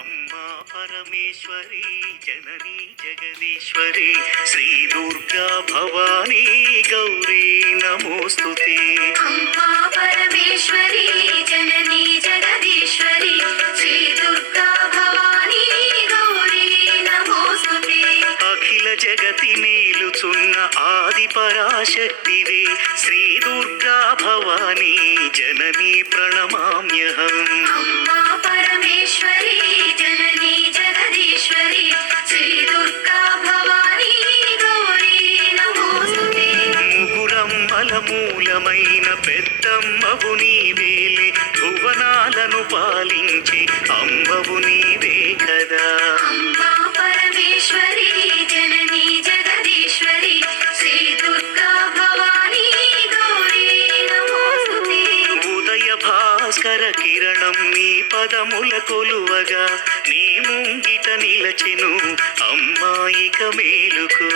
అమ్మా పరమేశ్వరి జననీ జగదీశ్వరి శ్రీ దుర్గా భవానీ గౌరీ నమోస్తుతే. అమ్మా పరమేశ్వరి జననీ జగదీశ్వరి శ్రీ దుర్గా భవానీ గౌరీ నమోస్తుతే. అఖిల జగతి నేలుచున్న ఆది పరాశక్తివే శ్రీ దుర్గా భవానీ జననీ ప్రణమామ్యహం. అమ్మా పరమేశ్వరి జననీ జగదీశ్వరి శ్రీ దుర్గా భవానీ గౌరీ నమోస్తుతే. ముగురమ్మల మూలమైన పెద్దమ్మవు నీవేలే భువనాలను పాలించే అమ్మవు నీవే కదా. అమ్మా పరమేశ్వరి జననీ జగదీశ్వరి శ్రీ దుర్గా భవానీ గౌరీ నమోస్తుతే. ఉదయ భాస్కర కిరణం నీ పదముల కొలువగా నీ ముంగిట నిలచెను అమ్మాయిక మేలుకు.